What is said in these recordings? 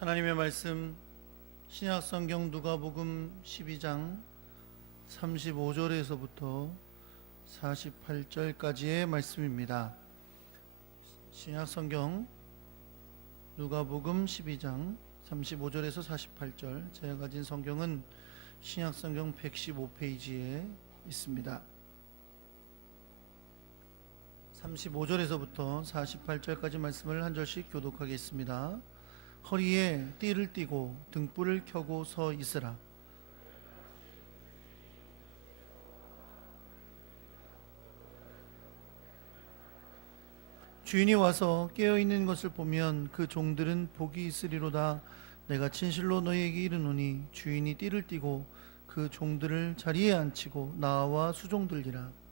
하나님의 말씀 신약 성경 누가복음 12장 35절에서부터 48절까지의 말씀입니다. 신약 성경 누가복음 12장 35절에서 48절, 제가 가진 성경은 신약 성경 115페이지에 있습니다. 35절에서부터 48절까지 말씀을 한 절씩 교독하겠습니다. 허리에 띠를 띠고 등불을 켜고 서 있으라. 주인이 와서 깨어있는 것을 보면 그 종들은 복이 있으리로다. 내가 진실로 너희에게 이르노니 주인이 띠를 띠고 그 종들을 자리에 앉히고 나와 수종들리라.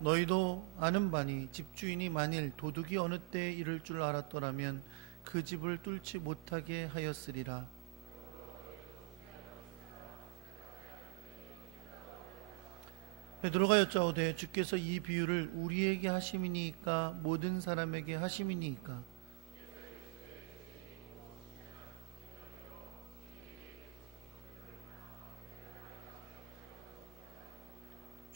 너희도 아는 바니 집주인이 만일 도둑이 어느 때에 이를 줄 알았더라면 그 집을 뚫지 못하게 하였으리라. 베드로가 여짜오되 주께서 이 비유를 우리에게 하심이니까 모든 사람에게 하심이니까?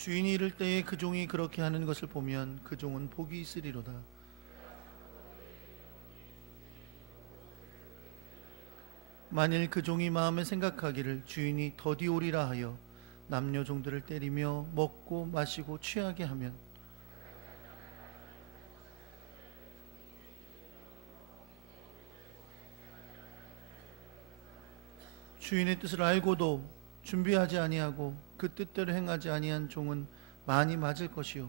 주인이 이를 때에 그 종이 그렇게 하는 것을 보면 그 종은 복이 있으리로다. 만일 그 종이 마음에 생각하기를 주인이 더디 오리라 하여 남녀 종들을 때리며 먹고 마시고 취하게 하면, 주인의 뜻을 알고도 준비하지 아니하고 그 뜻대로 행하지 아니한 종은 많이 맞을 것이요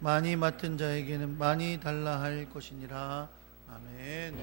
많이 맡은 자에게는 많이 달라 할 것이니라. 아멘.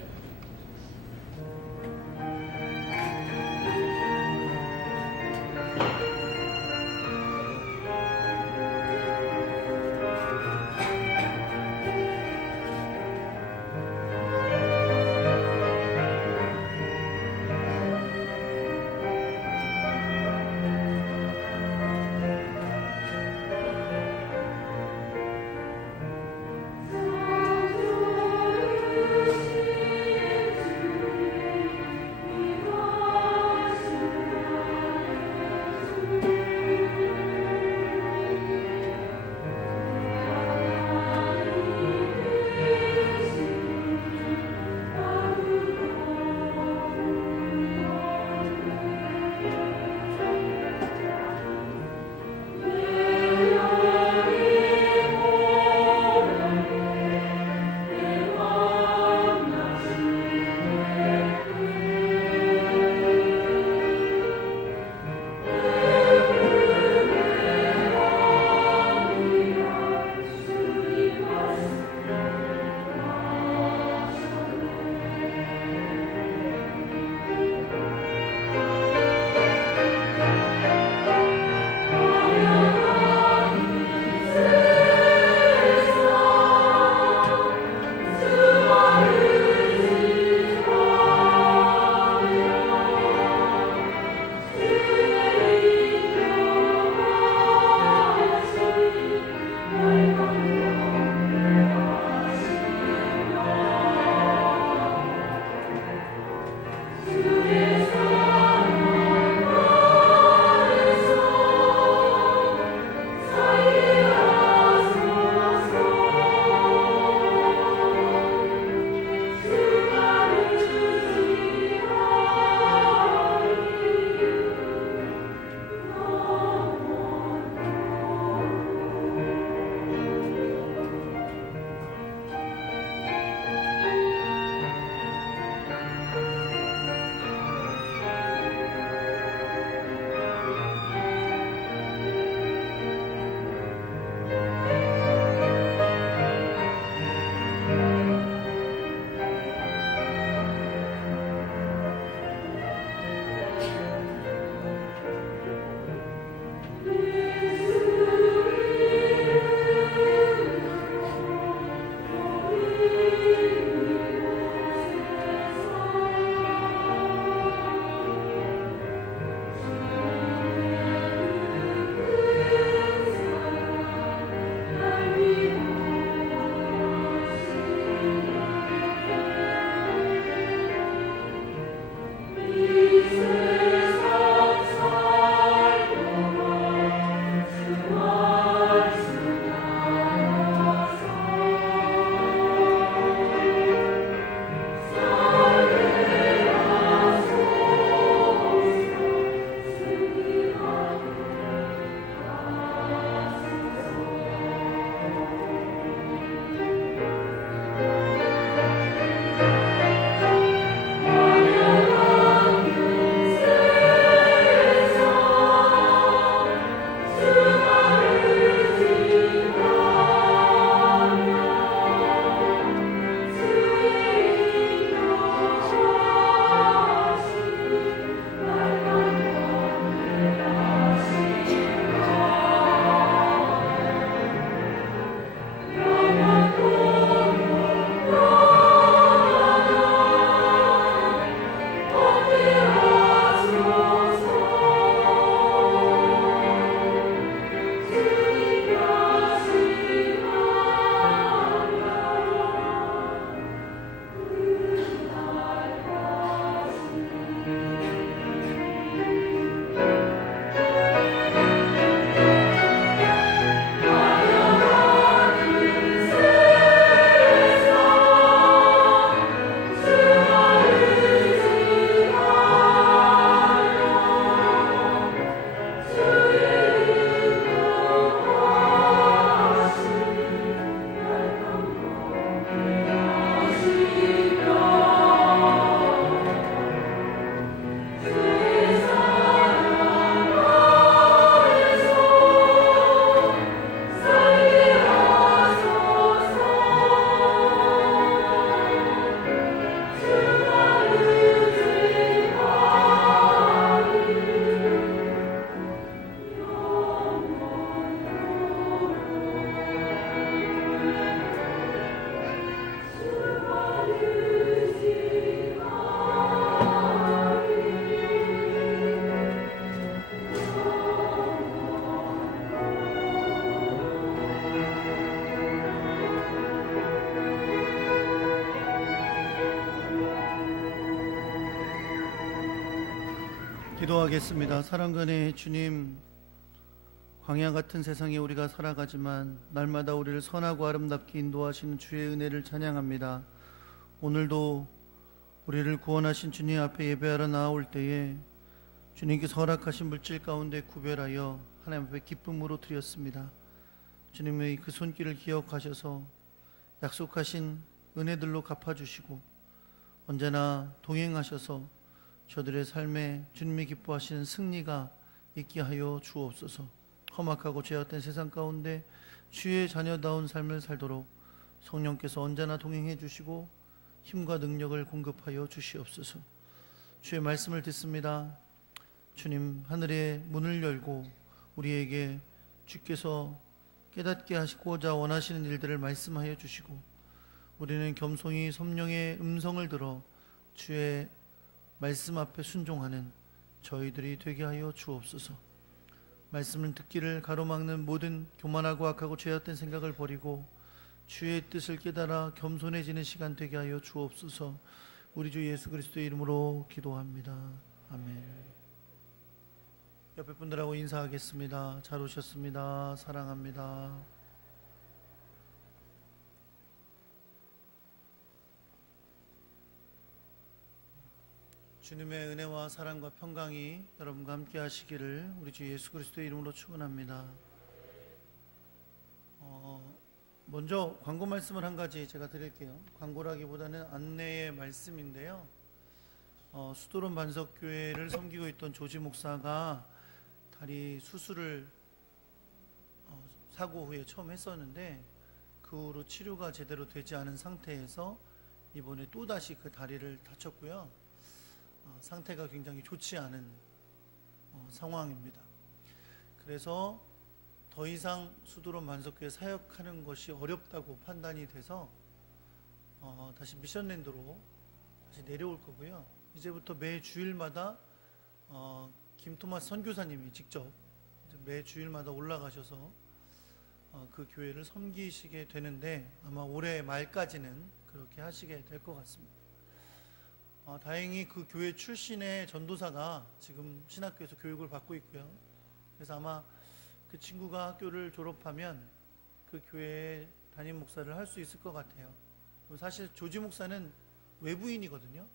기도하겠습니다. 사랑간의 주님, 광야 같은 세상에 우리가 살아가지만 날마다 우리를 선하고 아름답게 인도하시는 주의 은혜를 찬양합니다. 오늘도 우리를 구원하신 주님 앞에 예배하러 나아올 때에 주님께서 허락하신 물질 가운데 구별하여 하나님 앞에 기쁨으로 드렸습니다. 주님의 그 손길을 기억하셔서 약속하신 은혜들로 갚아주시고 언제나 동행하셔서 저들의 삶에 주님이 기뻐하시는 승리가 있게 하여 주옵소서. 험악하고 죄악된 세상 가운데 주의 자녀다운 삶을 살도록 성령께서 언제나 동행해 주시고 힘과 능력을 공급하여 주시옵소서. 주의 말씀을 듣습니다. 주님, 하늘의 문을 열고 우리에게 주께서 깨닫게 하시고자 원하시는 일들을 말씀하여 주시고 우리는 겸손히 성령의 음성을 들어 주의 말씀 앞에 순종하는 저희들이 되게 하여 주옵소서. 말씀을 듣기를 가로막는 모든 교만하고 악하고 죄악된 생각을 버리고 주의 뜻을 깨달아 겸손해지는 시간 되게 하여 주옵소서. 우리 주 예수 그리스도의 이름으로 기도합니다. 아멘. 옆에 분들하고 인사하겠습니다. 잘 오셨습니다. 사랑합니다. 주님의 은혜와 사랑과 평강이 여러분과 함께 하시기를 우리 주 예수 그리스도의 이름으로 축원합니다. 먼저 광고 말씀을 한 가지 제가 드릴게요. 광고라기보다는 안내의 말씀인데요. 수도론 반석교회를 섬기고 있던 조지 목사가 다리 수술을 사고 후에 처음 했었는데 그 후로 치료가 제대로 되지 않은 상태에서 이번에 또다시 그 다리를 다쳤고요. 상태가 굉장히 좋지 않은 상황입니다. 그래서 더 이상 수도론 반석교회 사역하는 것이 어렵다고 판단이 돼서 다시 미션랜드로 다시 내려올 거고요. 이제부터 매 주일마다 김토마스 선교사님이 직접 매 주일마다 올라가셔서 그 교회를 섬기시게 되는데 아마 올해 말까지는 그렇게 하시게 될 것 같습니다. 다행히 그 교회 출신의 전도사가 지금 신학교에서 교육을 받고 있고요. 그래서 아마 그 친구가 학교를 졸업하면 그 교회에 담임 목사를 할 수 있을 것 같아요. 사실 조지 목사는 외부인이거든요.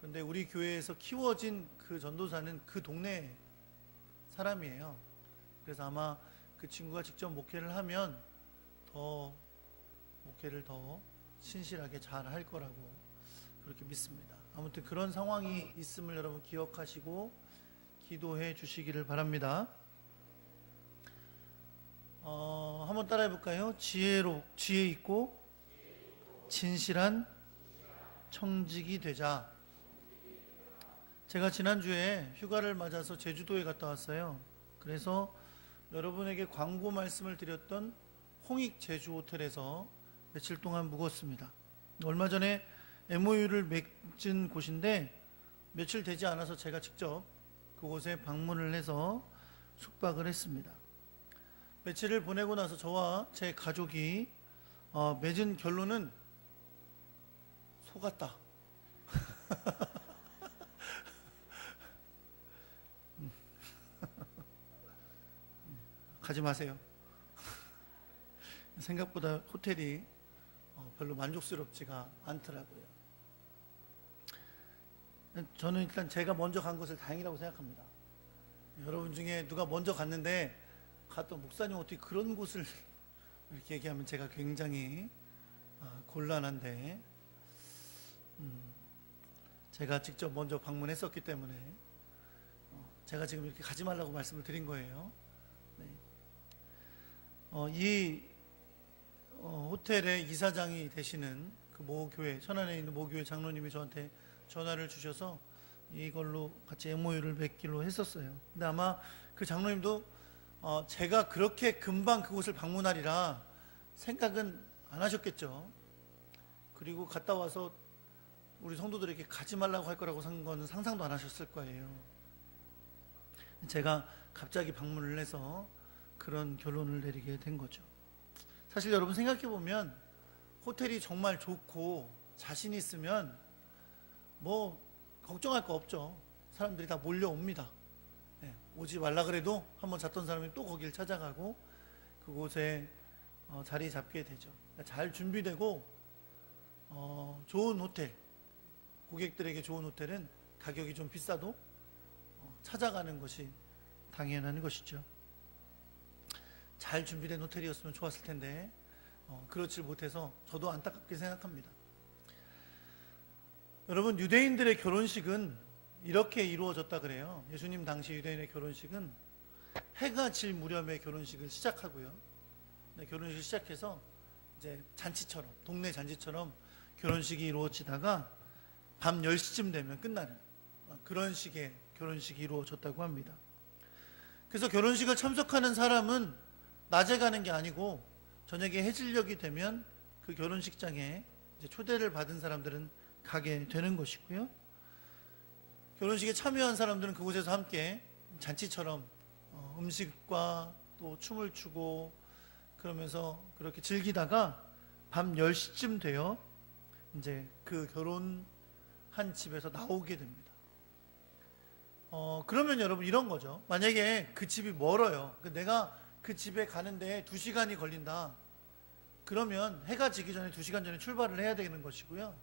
근데 우리 교회에서 키워진 그 전도사는 그 동네 사람이에요. 그래서 아마 그 친구가 직접 목회를 하면 더 목회를 더 신실하게 잘 할 거라고 그렇게 믿습니다. 아무튼 그런 상황이 있음을 여러분 기억하시고 기도해 주시기를 바랍니다. 한번 따라해 볼까요? 지혜 있고 진실한 청직이 되자. 제가 지난주에 휴가를 맞아서 제주도에 갔다 왔어요. 그래서 여러분에게 광고 말씀을 드렸던 홍익 제주 호텔에서 며칠 동안 묵었습니다. 얼마 전에 MOU를 맺은 곳인데 며칠 되지 않아서 제가 직접 그곳에 방문을 해서 숙박을 했습니다. 며칠을 보내고 나서 저와 제 가족이 맺은 결론은 속았다. 가지 마세요. 생각보다 호텔이 별로 만족스럽지가 않더라고요. 저는 일단 제가 먼저 간 것을 다행이라고 생각합니다. 여러분 중에 누가 먼저 갔는데 갔던 목사님 어떻게 그런 곳을 이렇게 얘기하면 제가 굉장히 곤란한데 제가 직접 먼저 방문했었기 때문에 제가 지금 이렇게 가지 말라고 말씀을 드린 거예요. 네. 이 호텔의 이사장이 되시는 그 모교회, 천안에 있는 모교회 장로님이 저한테 전화를 주셔서 이걸로 같이 MOU를 맺기로 했었어요. 근데 아마 그 장로님도 제가 그렇게 금방 그곳을 방문하리라 생각은 안 하셨겠죠. 그리고 갔다 와서 우리 성도들에게 가지 말라고 할 거라고 건 상상도 안 하셨을 거예요. 제가 갑자기 방문을 해서 그런 결론을 내리게 된 거죠. 사실 여러분 생각해 보면 호텔이 정말 좋고 자신 있으면 뭐 걱정할 거 없죠. 사람들이 다 몰려옵니다. 오지 말라 그래도 한번 잤던 사람이 또 거기를 찾아가고 그곳에 자리 잡게 되죠. 그러니까 잘 준비되고 좋은 호텔, 고객들에게 좋은 호텔은 가격이 좀 비싸도 찾아가는 것이 당연한 것이죠. 잘 준비된 호텔이었으면 좋았을 텐데 그렇지 못해서 저도 안타깝게 생각합니다. 여러분, 유대인들의 결혼식은 이렇게 이루어졌다 그래요. 예수님 당시 유대인의 결혼식은 해가 질 무렵에 결혼식을 시작하고요. 결혼식을 시작해서 이제 잔치처럼, 동네 잔치처럼 결혼식이 이루어지다가 밤 10시쯤 되면 끝나는 그런 식의 결혼식이 이루어졌다고 합니다. 그래서 결혼식을 참석하는 사람은 낮에 가는 게 아니고 저녁에 해질녘이 되면 그 결혼식장에 이제 초대를 받은 사람들은 가게 되는 것이고요. 결혼식에 참여한 사람들은 그곳에서 함께 잔치처럼 음식과 또 춤을 추고 그러면서 그렇게 즐기다가 밤 10시쯤 되어 이제 그 결혼한 집에서 나오게 됩니다. 그러면 여러분 이런 거죠. 만약에 그 집이 멀어요. 내가 그 집에 가는데 2시간이 걸린다. 그러면 해가 지기 전에 2시간 전에 출발을 해야 되는 것이고요.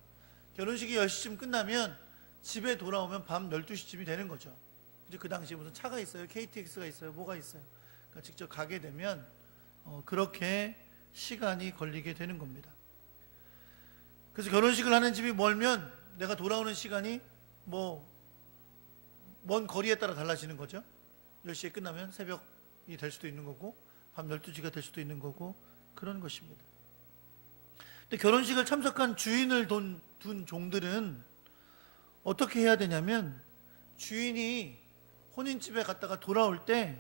결혼식이 10시쯤 끝나면 집에 돌아오면 밤 12시쯤이 되는 거죠. 이제 그 당시에 무슨 차가 있어요? KTX가 있어요? 뭐가 있어요? 그러니까 직접 가게 되면 그렇게 시간이 걸리게 되는 겁니다. 그래서 결혼식을 하는 집이 멀면 내가 돌아오는 시간이 먼 거리에 따라 달라지는 거죠. 10시에 끝나면 새벽이 될 수도 있는 거고 밤 12시가 될 수도 있는 거고 그런 것입니다. 근데 결혼식을 참석한 주인을 둔 종들은 어떻게 해야 되냐면 주인이 혼인집에 갔다가 돌아올 때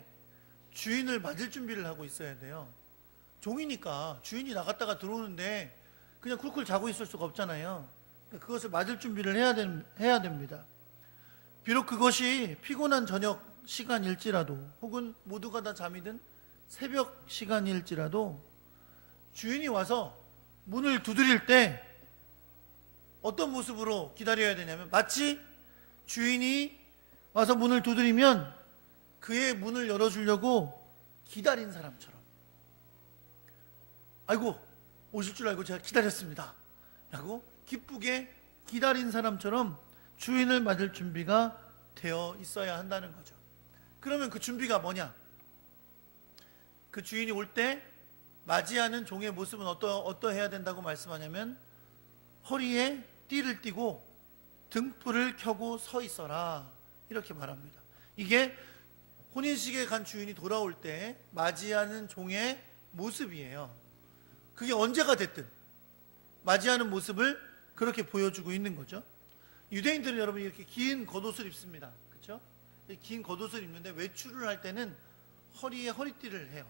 주인을 맞을 준비를 하고 있어야 돼요. 종이니까 주인이 나갔다가 들어오는데 그냥 쿨쿨 자고 있을 수가 없잖아요. 그것을 맞을 준비를 해야 됩니다. 비록 그것이 피곤한 저녁 시간일지라도 혹은 모두가 다 잠이 든 새벽 시간일지라도 주인이 와서 문을 두드릴 때 어떤 모습으로 기다려야 되냐면 마치 주인이 와서 문을 두드리면 그의 문을 열어주려고 기다린 사람처럼, 아이고 오실 줄 알고 제가 기다렸습니다 라고 기쁘게 기다린 사람처럼 주인을 맞을 준비가 되어 있어야 한다는 거죠. 그러면 그 준비가 뭐냐? 그 주인이 올 때 맞이하는 종의 모습은 어떠해야 된다고 말씀하냐면 허리에 띠를 띠고 등불을 켜고 서 있어라 이렇게 말합니다. 이게 혼인식에 간 주인이 돌아올 때 맞이하는 종의 모습이에요. 그게 언제가 됐든 맞이하는 모습을 그렇게 보여주고 있는 거죠. 유대인들은 여러분 이렇게 긴 겉옷을 입습니다. 그렇죠? 긴 겉옷을 입는데 외출을 할 때는 허리에 허리띠를 해요.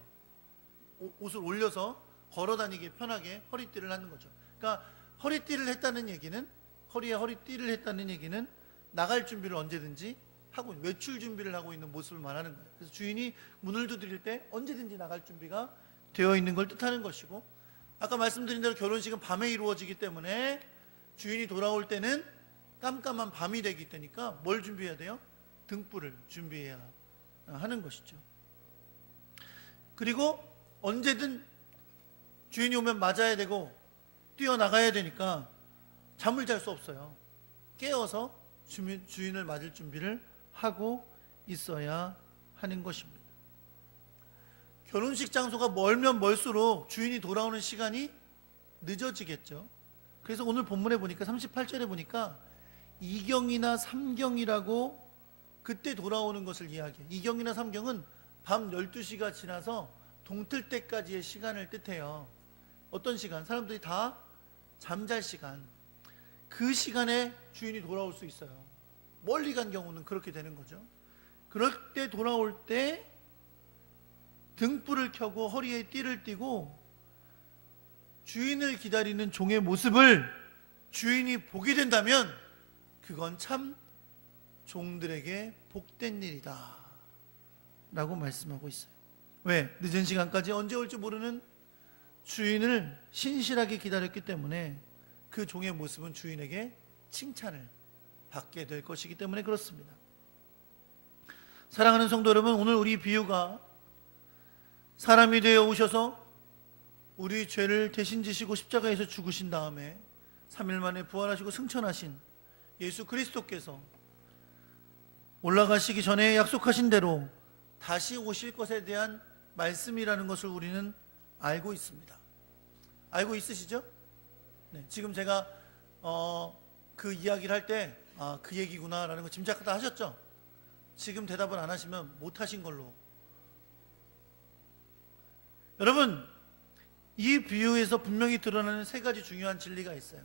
옷을 올려서 걸어 다니기 편하게 허리띠를 하는 거죠. 그러니까 허리띠를 했다는 얘기는, 허리에 허리띠를 했다는 얘기는 나갈 준비를 언제든지 하고 외출 준비를 하고 있는 모습을 말하는 거예요. 그래서 주인이 문을 두드릴 때 언제든지 나갈 준비가 되어 있는 걸 뜻하는 것이고, 아까 말씀드린 대로 결혼식은 밤에 이루어지기 때문에 주인이 돌아올 때는 깜깜한 밤이 되기 때니까 뭘 준비해야 돼요? 등불을 준비해야 하는 것이죠. 그리고 언제든 주인이 오면 맞아야 되고 뛰어나가야 되니까 잠을 잘 수 없어요. 깨어서 주인을 맞을 준비를 하고 있어야 하는 것입니다. 결혼식 장소가 멀면 멀수록 주인이 돌아오는 시간이 늦어지겠죠. 그래서 오늘 본문에 보니까 38절에 보니까 2경이나 3경이라고 그때 돌아오는 것을 이야기해요. 2경이나 3경은 밤 12시가 지나서 동틀 때까지의 시간을 뜻해요. 어떤 시간? 사람들이 다 잠잘 시간. 그 시간에 주인이 돌아올 수 있어요. 멀리 간 경우는 그렇게 되는 거죠. 그럴 때 돌아올 때 등불을 켜고 허리에 띠를 띠고 주인을 기다리는 종의 모습을 주인이 보게 된다면 그건 참 종들에게 복된 일이다 라고 말씀하고 있어요. 왜? 늦은 시간까지 언제 올지 모르는 주인을 신실하게 기다렸기 때문에 그 종의 모습은 주인에게 칭찬을 받게 될 것이기 때문에 그렇습니다. 사랑하는 성도 여러분, 오늘 우리 비유가 사람이 되어 오셔서 우리 죄를 대신 지시고 십자가에서 죽으신 다음에 3일 만에 부활하시고 승천하신 예수 그리스도께서 올라가시기 전에 약속하신 대로 다시 오실 것에 대한 말씀이라는 것을 우리는 알고 있습니다. 알고 있으시죠? 네, 지금 제가 그 이야기를 할 때 그 얘기구나 라는 거 짐작다 하셨죠? 지금 대답을 안 하시면 못 하신 걸로. 여러분, 이 비유에서 분명히 드러나는 세 가지 중요한 진리가 있어요.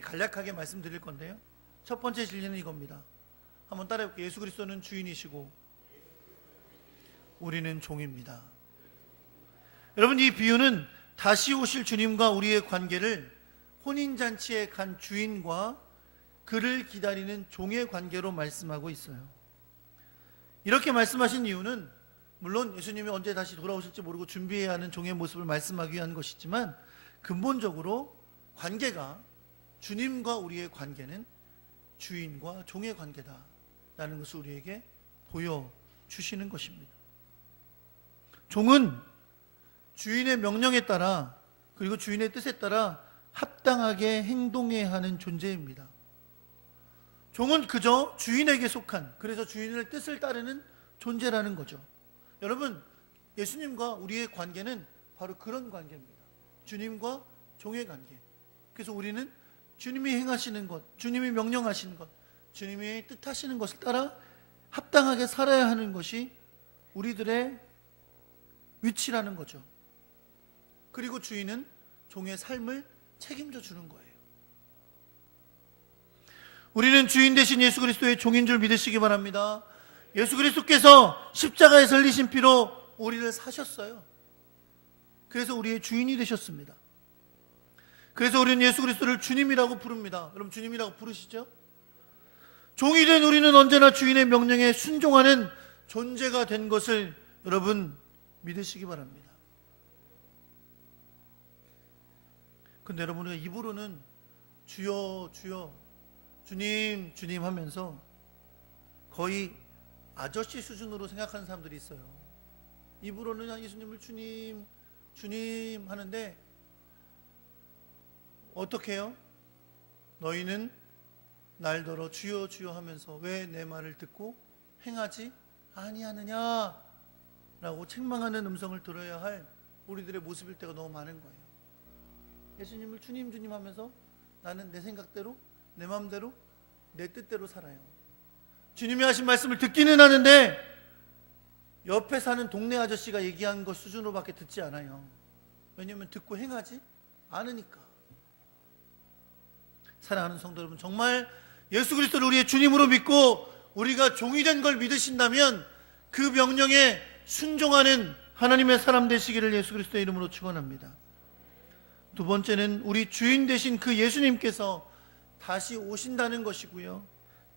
간략하게 말씀드릴 건데요, 첫 번째 진리는 이겁니다. 한번 따라해볼게요. 예수 그리스도는 주인이시고 우리는 종입니다. 여러분, 이 비유는 다시 오실 주님과 우리의 관계를 혼인잔치에 간 주인과 그를 기다리는 종의 관계로 말씀하고 있어요. 이렇게 말씀하신 이유는 물론 예수님이 언제 다시 돌아오실지 모르고 준비해야 하는 종의 모습을 말씀하기 위한 것이지만, 근본적으로 관계가, 주님과 우리의 관계는 주인과 종의 관계다라는 것을 우리에게 보여주시는 것입니다. 종은 주인의 명령에 따라, 그리고 주인의 뜻에 따라 합당하게 행동해야 하는 존재입니다. 종은 그저 주인에게 속한, 그래서 주인의 뜻을 따르는 존재라는 거죠. 여러분, 예수님과 우리의 관계는 바로 그런 관계입니다. 주님과 종의 관계. 그래서 우리는 주님이 행하시는 것, 주님이 명령하시는 것, 주님이 뜻하시는 것을 따라 합당하게 살아야 하는 것이 우리들의 위치라는 거죠. 그리고 주인은 종의 삶을 책임져 주는 거예요. 우리는 주인 대신 예수 그리스도의 종인 줄 믿으시기 바랍니다. 예수 그리스도께서 십자가에 흘리신 피로 우리를 사셨어요. 그래서 우리의 주인이 되셨습니다. 그래서 우리는 예수 그리스도를 주님이라고 부릅니다. 여러분, 주님이라고 부르시죠? 종이 된 우리는 언제나 주인의 명령에 순종하는 존재가 된 것을 여러분 믿으시기 바랍니다. 근데 여러분, 우리가 입으로는 주여 주여, 주님 주님 하면서 거의 아저씨 수준으로 생각하는 사람들이 있어요. 입으로는 예수님을 주님 주님 하는데 어떻게 해요? 너희는 날더러 주여 주여 하면서 왜 내 말을 듣고 행하지 아니하느냐 라고 책망하는 음성을 들어야 할 우리들의 모습일 때가 너무 많은 거예요. 예수님을 주님 주님 하면서 나는 내 생각대로, 내 마음대로, 내 뜻대로 살아요. 주님이 하신 말씀을 듣기는 하는데 옆에 사는 동네 아저씨가 얘기한 것 수준으로밖에 듣지 않아요. 왜냐하면 듣고 행하지 않으니까. 사랑하는 성도 여러분, 정말 예수 그리스도를 우리의 주님으로 믿고 우리가 종이 된 걸 믿으신다면 그 명령에 순종하는 하나님의 사람 되시기를 예수 그리스도의 이름으로 축원합니다. 두 번째는 우리 주인 되신 그 예수님께서 다시 오신다는 것이고요,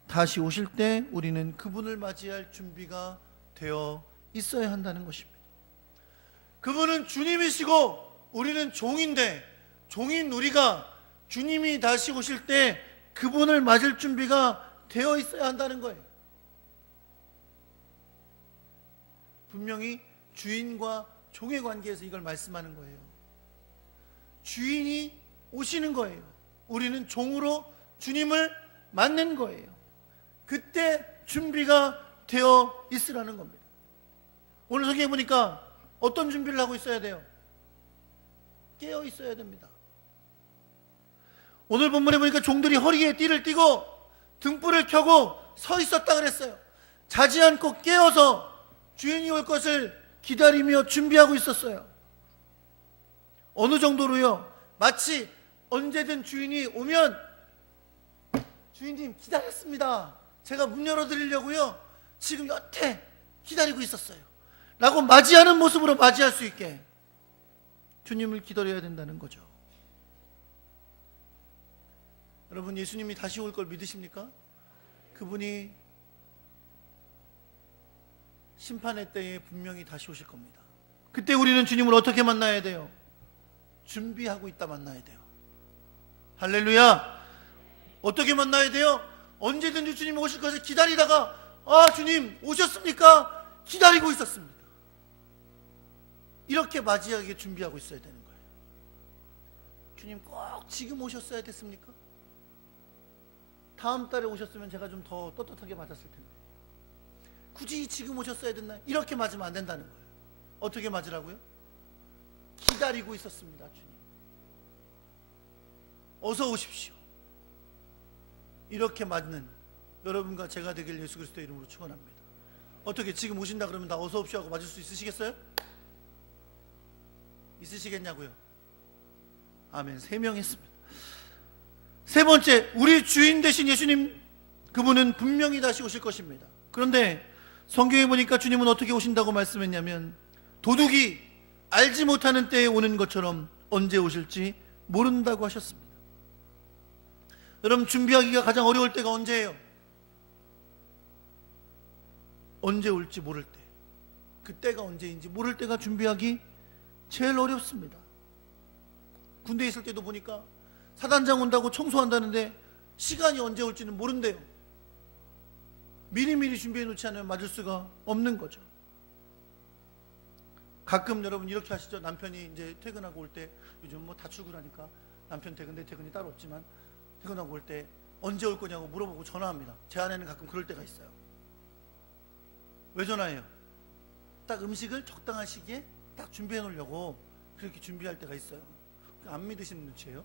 다시 오실 때 우리는 그분을 맞이할 준비가 되어 있어야 한다는 것입니다. 그분은 주님이시고 우리는 종인데, 종인 우리가 주님이 다시 오실 때 그분을 맞을 준비가 되어 있어야 한다는 거예요. 분명히 주인과 종의 관계에서 이걸 말씀하는 거예요. 주인이 오시는 거예요. 우리는 종으로 주님을 맞는 거예요. 그때 준비가 되어 있으라는 겁니다. 오늘 성경에 보니까 어떤 준비를 하고 있어야 돼요? 깨어 있어야 됩니다. 오늘 본문에 보니까 종들이 허리에 띠를 띠고 등불을 켜고 서 있었다 그랬어요. 자지 않고 깨어서 주인이 올 것을 기다리며 준비하고 있었어요. 어느 정도로요? 마치 언제든 주인이 오면 주인님 기다렸습니다, 제가 문 열어드리려고요, 지금 여태 기다리고 있었어요 라고 맞이하는 모습으로 맞이할 수 있게 주님을 기다려야 된다는 거죠. 여러분, 예수님이 다시 올 걸 믿으십니까? 그분이 심판의 때에 분명히 다시 오실 겁니다. 그때 우리는 주님을 어떻게 만나야 돼요? 준비하고 있다 만나야 돼요. 할렐루야. 어떻게 만나야 돼요? 언제든지 주님이 오실 것을 기다리다가 아, 주님 오셨습니까? 기다리고 있었습니다. 이렇게 맞이하게 준비하고 있어야 되는 거예요. 주님 꼭 지금 오셨어야 됐습니까? 다음 달에 오셨으면 제가 좀 더 떳떳하게 맞았을 텐데 굳이 지금 오셨어야 됐나? 이렇게 맞으면 안 된다는 거예요. 어떻게 맞으라고요? 기다리고 있었습니다. 주님 어서 오십시오. 이렇게 맞는 여러분과 제가 되길 예수 그리스도의 이름으로 축원합니다. 어떻게 지금 오신다 그러면 다 어서 옵시오 하고 맞을 수 있으시겠어요? 있으시겠냐고요? 아멘. 3명 했습니다. 세 번째, 우리 주인 되신 예수님, 그분은 분명히 다시 오실 것입니다. 그런데 성경에 보니까 주님은 어떻게 오신다고 말씀했냐면 도둑이 알지 못하는 때에 오는 것처럼 언제 오실지 모른다고 하셨습니다. 여러분, 준비하기가 가장 어려울 때가 언제예요? 언제 올지 모를 때. 그때가 언제인지 모를 때가 준비하기 제일 어렵습니다. 군대에 있을 때도 보니까 사단장 온다고 청소한다는데 시간이 언제 올지는 모른대요. 미리미리 준비해 놓지 않으면 맞을 수가 없는 거죠. 가끔 여러분 이렇게 하시죠. 남편이 이제 퇴근하고 올 때, 요즘 뭐 다 출근하니까 남편 퇴근, 내 퇴근이 따로 없지만 퇴근하고 올 때 언제 올 거냐고 물어보고 전화합니다. 제 아내는 가끔 그럴 때가 있어요. 왜 전화해요? 딱 음식을 적당한 시기에 딱 준비해 놓으려고 그렇게 준비할 때가 있어요. 안 믿으시는 눈치예요?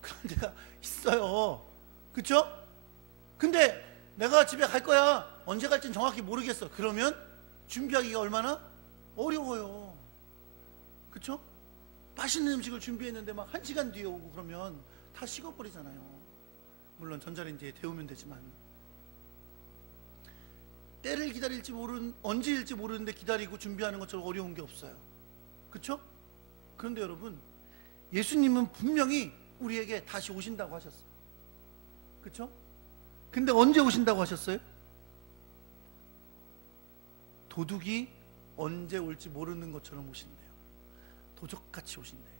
그런 데가 있어요. 그쵸? 근데 내가 집에 갈 거야. 언제 갈지는 정확히 모르겠어. 그러면 준비하기가 얼마나 어려워요. 그쵸? 맛있는 음식을 준비했는데 막 1시간 뒤에 오고 그러면 다 식어버리잖아요. 물론 전자레인지에 데우면 되지만 때를 기다릴지 언제일지 모르는데 기다리고 준비하는 것처럼 어려운 게 없어요. 그쵸? 그런데 여러분, 예수님은 분명히 우리에게 다시 오신다고 하셨어요. 그쵸? 근데 언제 오신다고 하셨어요? 도둑이 언제 올지 모르는 것처럼 오신대요. 도적같이 오신대요.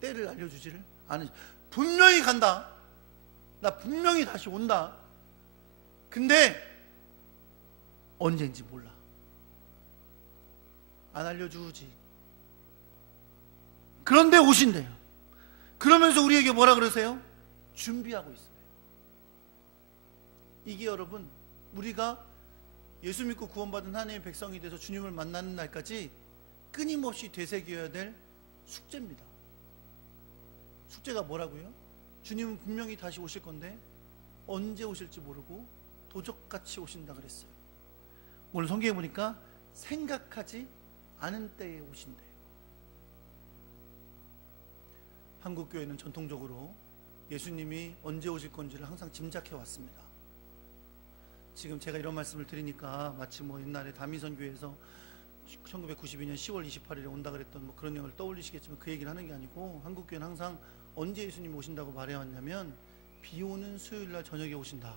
때를 알려주지를 않으시. 분명히 간다. 나 분명히 다시 온다. 근데 언제인지 몰라. 안 알려주지. 그런데 오신대요. 그러면서 우리에게 뭐라 그러세요? 준비하고 있어요. 이게 여러분, 우리가 예수 믿고 구원받은 하나님의 백성이 돼서 주님을 만나는 날까지 끊임없이 되새겨야 될 숙제입니다. 숙제가 뭐라고요? 주님은 분명히 다시 오실 건데 언제 오실지 모르고 도적같이 오신다 그랬어요. 오늘 성경에 보니까 생각하지 않은 때에 오신대요. 한국교회는 전통적으로 예수님이 언제 오실 건지를 항상 짐작해 왔습니다. 지금 제가 이런 말씀을 드리니까 마치 뭐 옛날에 다미선교회에서 1992년 10월 28일에 온다 그랬던 뭐 그런 내용을 떠올리시겠지만 그 얘기를 하는 게 아니고, 한국교회는 항상 언제 예수님이 오신다고 말해왔냐면 비 오는 수요일날 저녁에 오신다,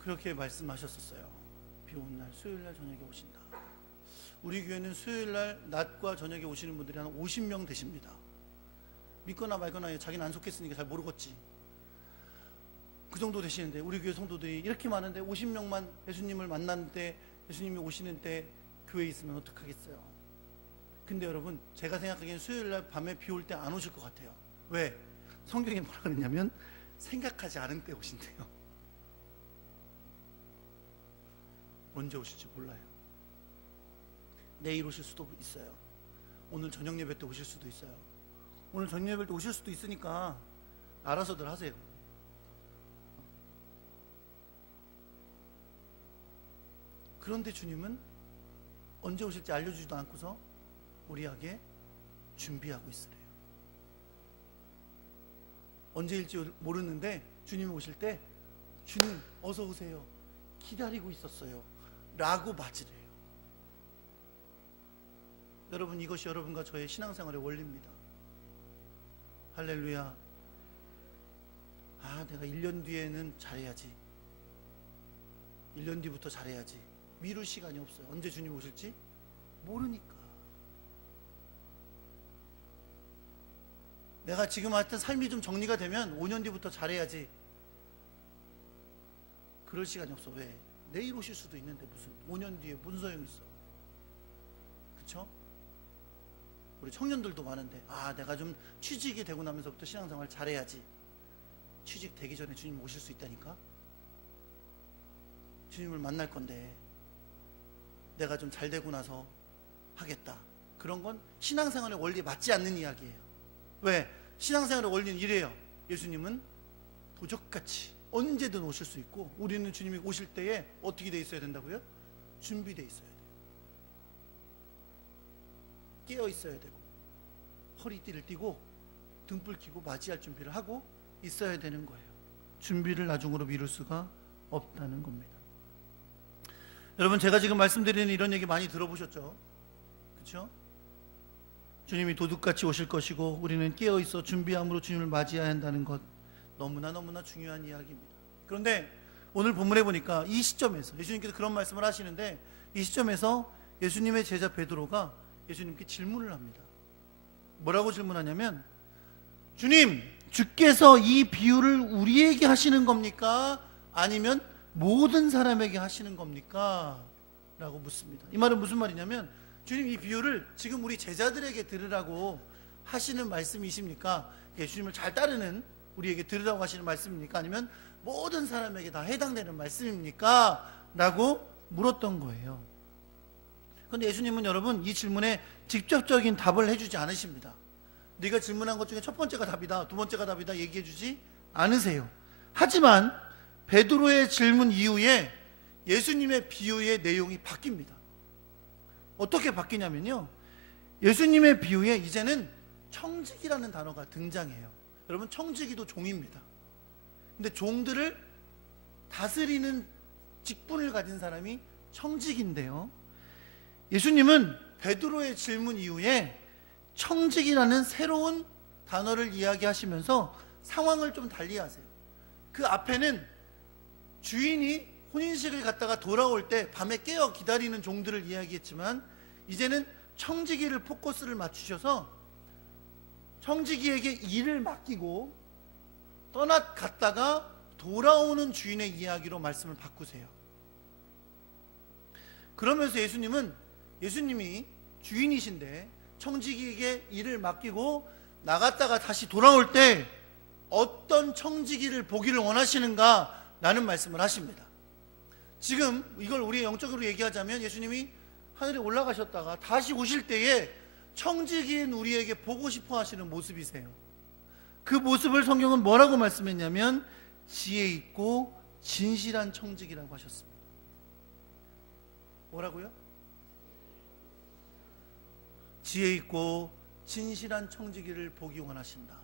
그렇게 말씀하셨었어요. 비 오는 날 수요일날 저녁에 오신다. 우리 교회는 수요일날 낮과 저녁에 오시는 분들이 한 50명 되십니다. 믿거나 말거나 자기는 안 속했으니까 잘 모르겠지. 그 정도 되시는데 우리 교회 성도들이 이렇게 많은데 50명만 예수님을 만났는데, 예수님이 오시는 때 교회에 있으면 어떡하겠어요. 근데 여러분, 제가 생각하기엔 수요일날 밤에 비 올 때 안 오실 것 같아요. 왜? 성경에 뭐라 그랬냐면 생각하지 않은 때 오신대요. 언제 오실지 몰라요. 내일 오실 수도 있어요. 오늘 저녁 예배 때 오실 수도 있어요. 오늘 저녁 예배 때 오실 수도 있으니까 알아서들 하세요. 그런데 주님은 언제 오실지 알려주지도 않고서 우리에게 준비하고 있으래요. 언제일지 모르는데 주님이 오실 때 주님 어서 오세요, 기다리고 있었어요 라고 맞으래요. 여러분, 이것이 여러분과 저의 신앙생활의 원리입니다. 할렐루야. 아, 내가 1년 뒤에는 잘해야지, 1년 뒤부터 잘해야지. 미룰 시간이 없어요. 언제 주님 오실지 모르니까. 내가 지금 하여튼 삶이 좀 정리가 되면 5년 뒤부터 잘해야지. 그럴 시간이 없어. 왜? 내일 오실 수도 있는데 무슨 5년 뒤에 무슨 소용이 있어. 그쵸? 우리 청년들도 많은데 내가 좀 취직이 되고 나면서부터 신앙생활 잘해야지. 취직 되기 전에 주님 오실 수 있다니까. 주님을 만날 건데 내가 좀 잘 되고 나서 하겠다. 그런 건 신앙생활의 원리에 맞지 않는 이야기예요. 왜? 신앙생활의 원리는 이래요. 예수님은 도적같이 언제든 오실 수 있고, 우리는 주님이 오실 때에 어떻게 돼 있어야 된다고요? 준비돼 있어야 돼요. 깨어 있어야 되고, 허리띠를 띠고 등불 켜고 맞이할 준비를 하고 있어야 되는 거예요. 준비를 나중으로 미룰 수가 없다는 겁니다. 여러분, 제가 지금 말씀드리는 이런 얘기 많이 들어보셨죠? 그렇죠? 주님이 도둑같이 오실 것이고 우리는 깨어있어 준비함으로 주님을 맞이해야 한다는 것, 너무나 중요한 이야기입니다. 그런데 오늘 본문에 보니까 이 시점에서 예수님께서 그런 말씀을 하시는데, 이 시점에서 예수님의 제자 베드로가 예수님께 질문을 합니다. 뭐라고 질문하냐면, 주님, 주께서 이 비유를 우리에게 하시는 겁니까? 아니면 모든 사람에게 하시는 겁니까? 라고 묻습니다. 이 말은 무슨 말이냐면, 주님, 이 비유를 지금 우리 제자들에게 들으라고 하시는 말씀이십니까? 예수님을 잘 따르는 우리에게 들으라고 하시는 말씀입니까? 아니면 모든 사람에게 다 해당되는 말씀입니까? 라고 물었던 거예요. 그런데 예수님은 여러분, 이 질문에 직접적인 답을 해주지 않으십니다. 네가 질문한 것 중에 첫 번째가 답이다, 두 번째가 답이다 얘기해 주지 않으세요. 하지만 베드로의 질문 이후에 예수님의 비유의 내용이 바뀝니다. 어떻게 바뀌냐면요, 예수님의 비유에 이제는 청지기라는 단어가 등장해요. 여러분, 청지기도 종입니다. 근데 종들을 다스리는 직분을 가진 사람이 청지기인데요, 예수님은 베드로의 질문 이후에 청지기라는 새로운 단어를 이야기하시면서 상황을 좀 달리하세요. 그 앞에는 주인이 혼인식을 갔다가 돌아올 때 밤에 깨어 기다리는 종들을 이야기했지만, 이제는 청지기를 포커스를 맞추셔서 청지기에게 일을 맡기고 떠나갔다가 돌아오는 주인의 이야기로 말씀을 바꾸세요. 그러면서 예수님이 주인이신데 청지기에게 일을 맡기고 나갔다가 다시 돌아올 때 어떤 청지기를 보기를 원하시는가 라는 말씀을 하십니다. 지금 이걸 우리 영적으로 얘기하자면, 예수님이 하늘에 올라가셨다가 다시 오실 때에 청지기인 우리에게 보고 싶어 하시는 모습이세요. 그 모습을 성경은 뭐라고 말씀했냐면, 지혜 있고 진실한 청지기라고 하셨습니다. 뭐라고요? 지혜 있고 진실한 청지기를 보기 원하신다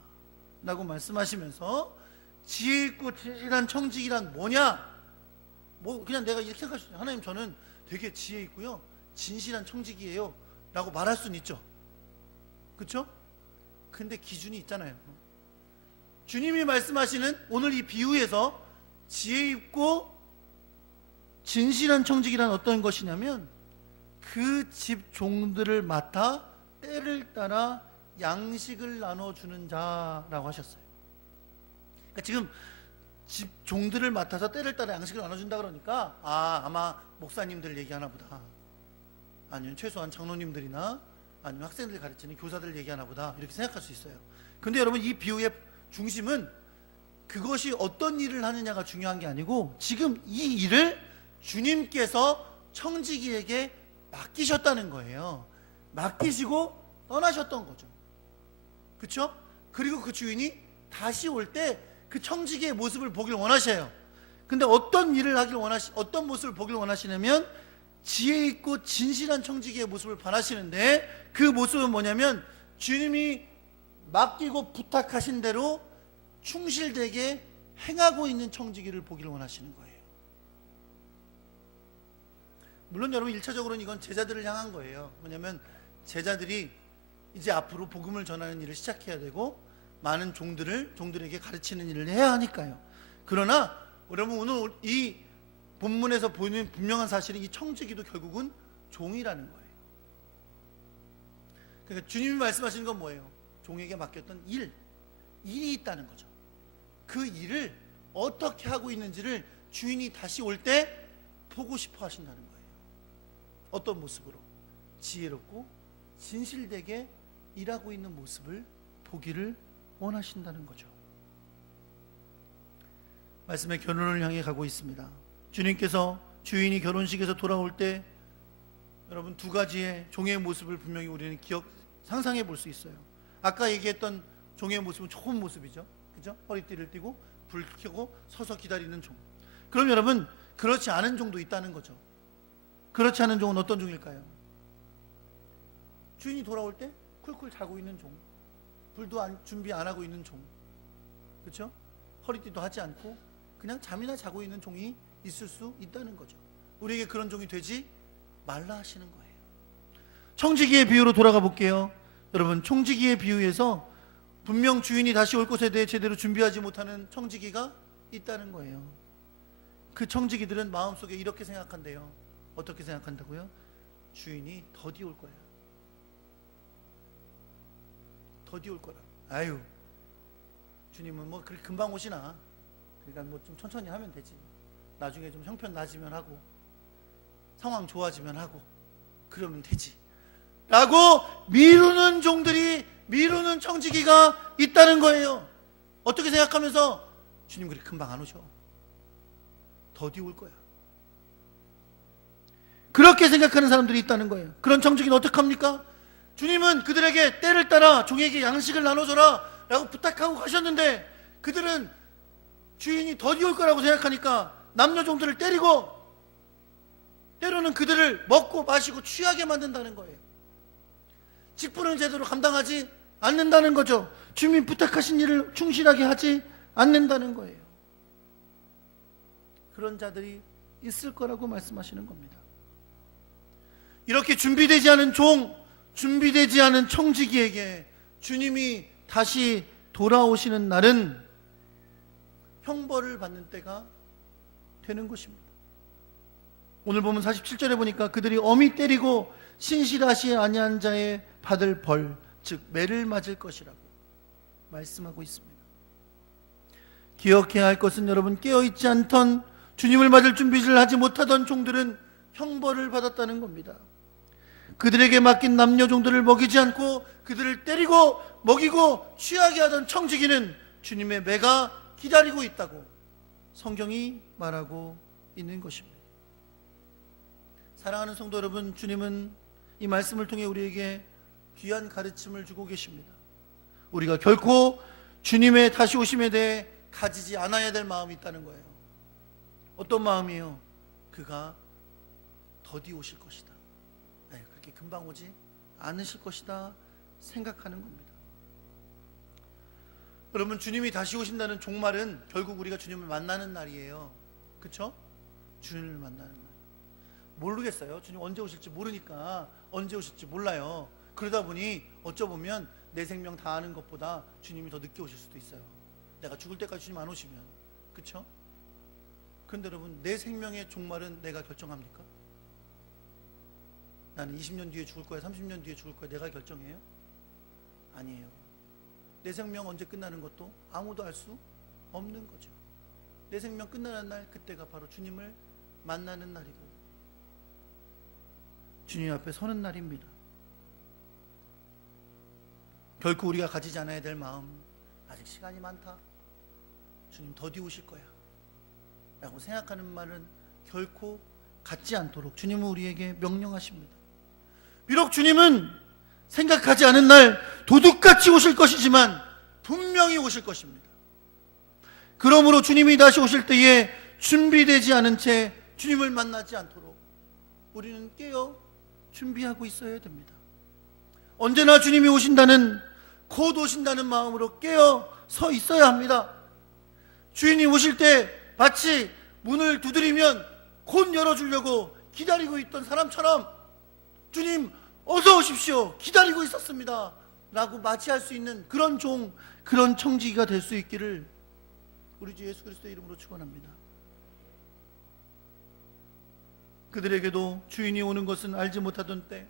라고 말씀하시면서, 지혜 있고 진실한 청지기란 뭐냐? 그냥 내가 이렇게 생각할 수 있어요. 하나님, 저는 되게 지혜 있고요 진실한 청지기예요 라고 말할 수는 있죠. 그렇죠? 근데 기준이 있잖아요. 주님이 말씀하시는 오늘 이 비유에서 지혜 있고 진실한 청지기란 어떤 것이냐면, 그 집 종들을 맡아 때를 따라 양식을 나눠주는 자라고 하셨어요. 그러니까 지금 집 종들을 맡아서 때를 따라 양식을 나눠준다 그러니까, 아마 목사님들 얘기하나 보다, 아니면 최소한 장로님들이나 아니면 학생들 가르치는 교사들 얘기하나 보다, 이렇게 생각할 수 있어요. 근데 여러분, 이 비유의 중심은 그것이 어떤 일을 하느냐가 중요한 게 아니고, 지금 이 일을 주님께서 청지기에게 맡기셨다는 거예요. 맡기시고 떠나셨던 거죠. 그렇죠? 그리고 그 주인이 다시 올 때 그 청지기의 모습을 보길 원하셔요. 근데 어떤 일을 어떤 모습을 보길 원하시냐면, 지혜 있고 진실한 청지기의 모습을 바라시는데, 그 모습은 뭐냐면, 주님이 맡기고 부탁하신 대로 충실되게 행하고 있는 청지기를 보기를 원하시는 거예요. 물론 여러분, 1차적으로는 이건 제자들을 향한 거예요. 뭐냐면, 제자들이 이제 앞으로 복음을 전하는 일을 시작해야 되고, 많은 종들에게 가르치는 일을 해야 하니까요. 그러나 여러분, 오늘 이 본문에서 보이는 분명한 사실은, 이 청지기도 결국은 종이라는 거예요. 그러니까 주님이 말씀하시는 건 뭐예요? 종에게 맡겼던 일, 일이 있다는 거죠. 그 일을 어떻게 하고 있는지를 주인이 다시 올 때 보고 싶어 하신다는 거예요. 어떤 모습으로? 지혜롭고 진실되게 일하고 있는 모습을 보기를 원하신다는 거죠. 말씀의 결론을 향해 가고 있습니다. 주님께서 주인이 결혼식에서 돌아올 때 여러분 두 가지의 종의 모습을 분명히 우리는 상상해 볼 수 있어요. 아까 얘기했던 종의 모습은 좋은 모습이죠. 그죠? 허리띠를 띠고 불 켜고 서서 기다리는 종. 그럼 여러분 그렇지 않은 종도 있다는 거죠. 그렇지 않은 종은 어떤 종일까요? 주인이 돌아올 때 쿨쿨 자고 있는 종, 불도 준비 안 하고 있는 종, 그렇죠? 허리띠도 하지 않고 그냥 잠이나 자고 있는 종이 있을 수 있다는 거죠. 우리에게 그런 종이 되지 말라 하시는 거예요. 청지기의 비유로 돌아가 볼게요. 여러분, 청지기의 비유에서 분명 주인이 다시 올 것에 대해 제대로 준비하지 못하는 청지기가 있다는 거예요. 그 청지기들은 마음속에 이렇게 생각한대요. 어떻게 생각한다고요? 주인이 더디 올 거야. 더디 올 거라. 아유, 주님은 뭐 그렇게 금방 오시나? 그러니까 뭐 좀 천천히 하면 되지. 나중에 좀 형편 나아지면 하고 상황 좋아지면 하고 그러면 되지 라고 미루는 종들이, 미루는 청지기가 있다는 거예요. 어떻게 생각하면서 주님 그렇게 금방 안 오셔. 더디 올 거야. 그렇게 생각하는 사람들이 있다는 거예요. 그런 청지기는 어떻게 합니까? 주님은 그들에게 때를 따라 종에게 양식을 나눠줘라 라고 부탁하고 가셨는데 그들은 주인이 더디 올 거라고 생각하니까 남녀 종들을 때리고 때로는 그들을 먹고 마시고 취하게 만든다는 거예요. 직분을 제대로 감당하지 않는다는 거죠. 주님 부탁하신 일을 충실하게 하지 않는다는 거예요. 그런 자들이 있을 거라고 말씀하시는 겁니다. 이렇게 준비되지 않은 종, 준비되지 않은 청지기에게 주님이 다시 돌아오시는 날은 형벌을 받는 때가 되는 것입니다. 오늘 보면 47절에 보니까 그들이 엄히 때리고 신실하시 아니한 자에 받을 벌, 즉 매를 맞을 것이라고 말씀하고 있습니다. 기억해야 할 것은 여러분, 깨어있지 않던 주님을 맞을 준비를 하지 못하던 종들은 형벌을 받았다는 겁니다. 그들에게 맡긴 남녀 종들을 먹이지 않고 그들을 때리고 먹이고 취하게 하던 청지기는 주님의 매가 기다리고 있다고 성경이 말하고 있는 것입니다. 사랑하는 성도 여러분, 주님은 이 말씀을 통해 우리에게 귀한 가르침을 주고 계십니다. 우리가 결코 주님의 다시 오심에 대해 가지지 않아야 될 마음이 있다는 거예요. 어떤 마음이요? 그가 더디 오실 것이다. 그렇게 금방 오지 않으실 것이다 생각하는 겁니다. 여러분, 주님이 다시 오신다는 종말은 결국 우리가 주님을 만나는 날이에요. 그렇죠? 주님을 만나는 날. 모르겠어요. 주님 언제 오실지 모르니까 언제 오실지 몰라요. 그러다 보니 어쩌보면 내 생명 다하는 것보다 주님이 더 늦게 오실 수도 있어요. 내가 죽을 때까지 주님 안 오시면. 그렇죠? 그런데 여러분, 내 생명의 종말은 내가 결정합니까? 나는 20년 뒤에 죽을 거야, 30년 뒤에 죽을 거야, 내가 결정해요? 아니에요. 내 생명 언제 끝나는 것도 아무도 알 수 없는 거죠. 내 생명 끝나는 날, 그때가 바로 주님을 만나는 날이고 주님 앞에 서는 날입니다. 결코 우리가 가지지 않아야 될 마음, 아직 시간이 많다, 주님 더디 오실 거야 라고 생각하는 말은 결코 갖지 않도록 주님은 우리에게 명령하십니다. 비록 주님은 생각하지 않은 날 도둑같이 오실 것이지만 분명히 오실 것입니다. 그러므로 주님이 다시 오실 때에 준비되지 않은 채 주님을 만나지 않도록 우리는 깨어 준비하고 있어야 됩니다. 언제나 주님이 오신다는, 곧 오신다는 마음으로 깨어 서 있어야 합니다. 주인이 오실 때 마치 문을 두드리면 곧 열어주려고 기다리고 있던 사람처럼 주님 어서 오십시오, 기다리고 있었습니다 라고 맞이할 수 있는 그런 종, 그런 청지기가 될 수 있기를 우리 주 예수 그리스도의 이름으로 축원합니다. 그들에게도 주인이 오는 것은 알지 못하던 때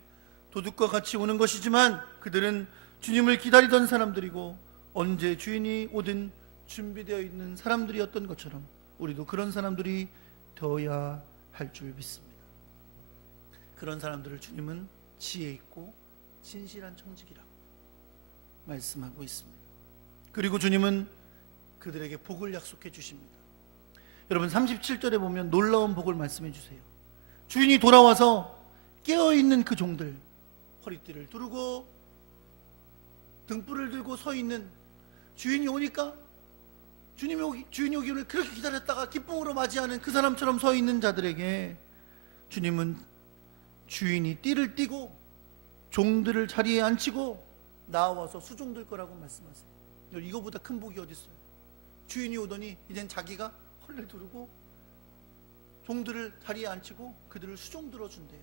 도둑과 같이 오는 것이지만 그들은 주님을 기다리던 사람들이고 언제 주인이 오든 준비되어 있는 사람들이었던 것처럼 우리도 그런 사람들이 되어야 할 줄 믿습니다. 그런 사람들을 주님은 지혜 있고 진실한 청지기라고 말씀하고 있습니다. 그리고 주님은 그들에게 복을 약속해 주십니다. 여러분 37절에 보면 놀라운 복을 말씀해 주세요. 주인이 돌아와서 깨어있는 그 종들, 허리띠를 두르고 등불을 들고 서 있는, 주인이 오니까 주인이 오기를 그렇게 기다렸다가 기쁨으로 맞이하는 그 사람처럼 서 있는 자들에게 주님은 주인이 띠를 띠고 종들을 자리에 앉히고 나와서 수종될 거라고 말씀하세요. 이거보다 큰 복이 어디 있어요? 주인이 오더니 이젠 자기가 헐레 두르고 종들을 자리에 앉히고 그들을 수종 들어준대요.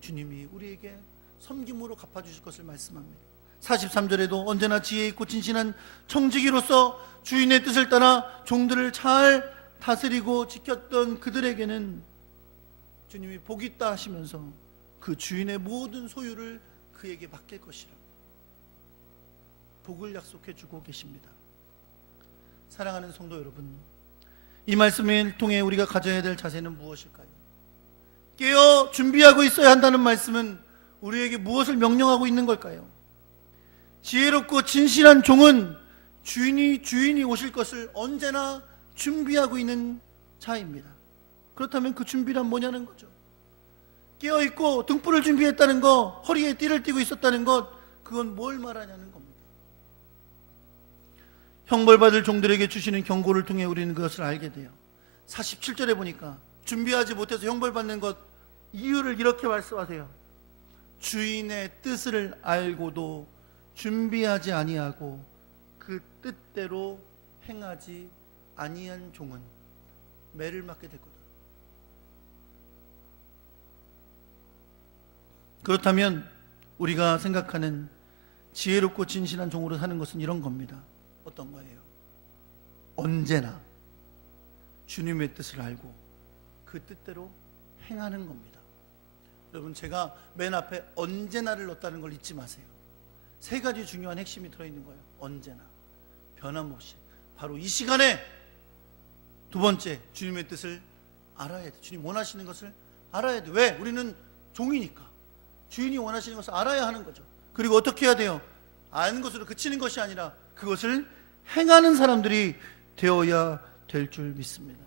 주님이 우리에게 섬김으로 갚아주실 것을 말씀합니다. 43절에도 언제나 지혜 있고 진실한 청지기로서 주인의 뜻을 따라 종들을 잘 다스리고 지켰던 그들에게는 주님이 복이 있다 하시면서 그 주인의 모든 소유를 그에게 맡길 것이라 복을 약속해 주고 계십니다. 사랑하는 성도 여러분, 이 말씀을 통해 우리가 가져야 될 자세는 무엇일까요? 깨어 준비하고 있어야 한다는 말씀은 우리에게 무엇을 명령하고 있는 걸까요? 지혜롭고 진실한 종은 주인이 오실 것을 언제나 준비하고 있는 자입니다. 그렇다면 그 준비란 뭐냐는 거죠. 깨어있고 등불을 준비했다는 것, 허리에 띠를 띠고 있었다는 것, 그건 뭘 말하냐는 겁니다. 형벌받을 종들에게 주시는 경고를 통해 우리는 그것을 알게 돼요. 47절에 보니까 준비하지 못해서 형벌받는 것 이유를 이렇게 말씀하세요. 주인의 뜻을 알고도 준비하지 아니하고 그 뜻대로 행하지 아니한 종은 매를 맞게 될 거다. 그렇다면 우리가 생각하는 지혜롭고 진실한 종으로 사는 것은 이런 겁니다. 어떤 거예요? 언제나 주님의 뜻을 알고 그 뜻대로 행하는 겁니다. 여러분, 제가 맨 앞에 언제나를 넣었다는 걸 잊지 마세요. 세 가지 중요한 핵심이 들어있는 거예요. 언제나, 변함없이, 바로 이 시간에. 두 번째, 주님의 뜻을 알아야 돼. 주님 원하시는 것을 알아야 돼. 왜? 우리는 종이니까 주인이 원하시는 것을 알아야 하는 거죠. 그리고 어떻게 해야 돼요? 아는 것으로 그치는 것이 아니라 그것을 행하는 사람들이 되어야 될 줄 믿습니다.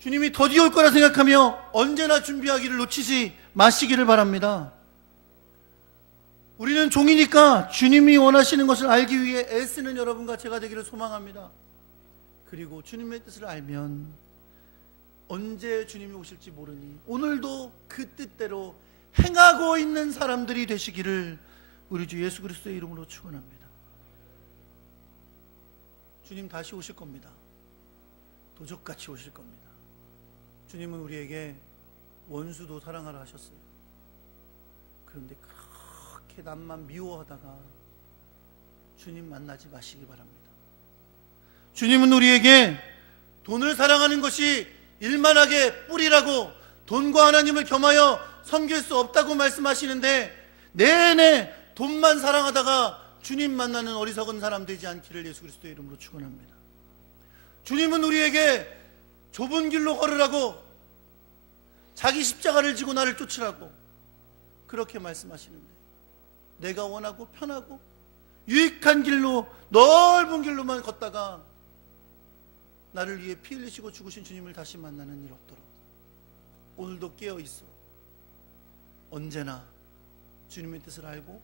주님이 더디 올 거라 생각하며 언제나 준비하기를 놓치지 마시기를 바랍니다. 우리는 종이니까 주님이 원하시는 것을 알기 위해 애쓰는 여러분과 제가 되기를 소망합니다. 그리고 주님의 뜻을 알면 언제 주님이 오실지 모르니 오늘도 그 뜻대로 행하고 있는 사람들이 되시기를 우리 주 예수 그리스도의 이름으로 축원합니다. 주님 다시 오실 겁니다. 도적같이 오실 겁니다. 주님은 우리에게 원수도 사랑하라 하셨어요. 그런데 그렇게 남만 미워하다가 주님 만나지 마시기 바랍니다. 주님은 우리에게 돈을 사랑하는 것이 일만하게 뿌리라고, 돈과 하나님을 겸하여 섬길 수 없다고 말씀하시는데 내내 돈만 사랑하다가 주님 만나는 어리석은 사람 되지 않기를 예수 그리스도의 이름으로 축원합니다. 주님은 우리에게 좁은 길로 걸으라고, 자기 십자가를 지고 나를 쫓으라고 그렇게 말씀하시는데 내가 원하고 편하고 유익한 길로, 넓은 길로만 걷다가 나를 위해 피 흘리시고 죽으신 주님을 다시 만나는 일 없도록 오늘도 깨어 있어 언제나 주님의 뜻을 알고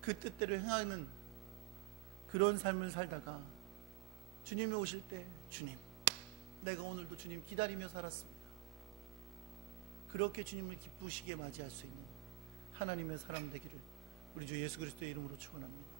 그 뜻대로 행하는 그런 삶을 살다가 주님이 오실 때, 주님, 내가 오늘도 주님 기다리며 살았습니다, 그렇게 주님을 기쁘시게 맞이할 수 있는 하나님의 사람 되기를 우리 주 예수 그리스도의 이름으로 축원합니다.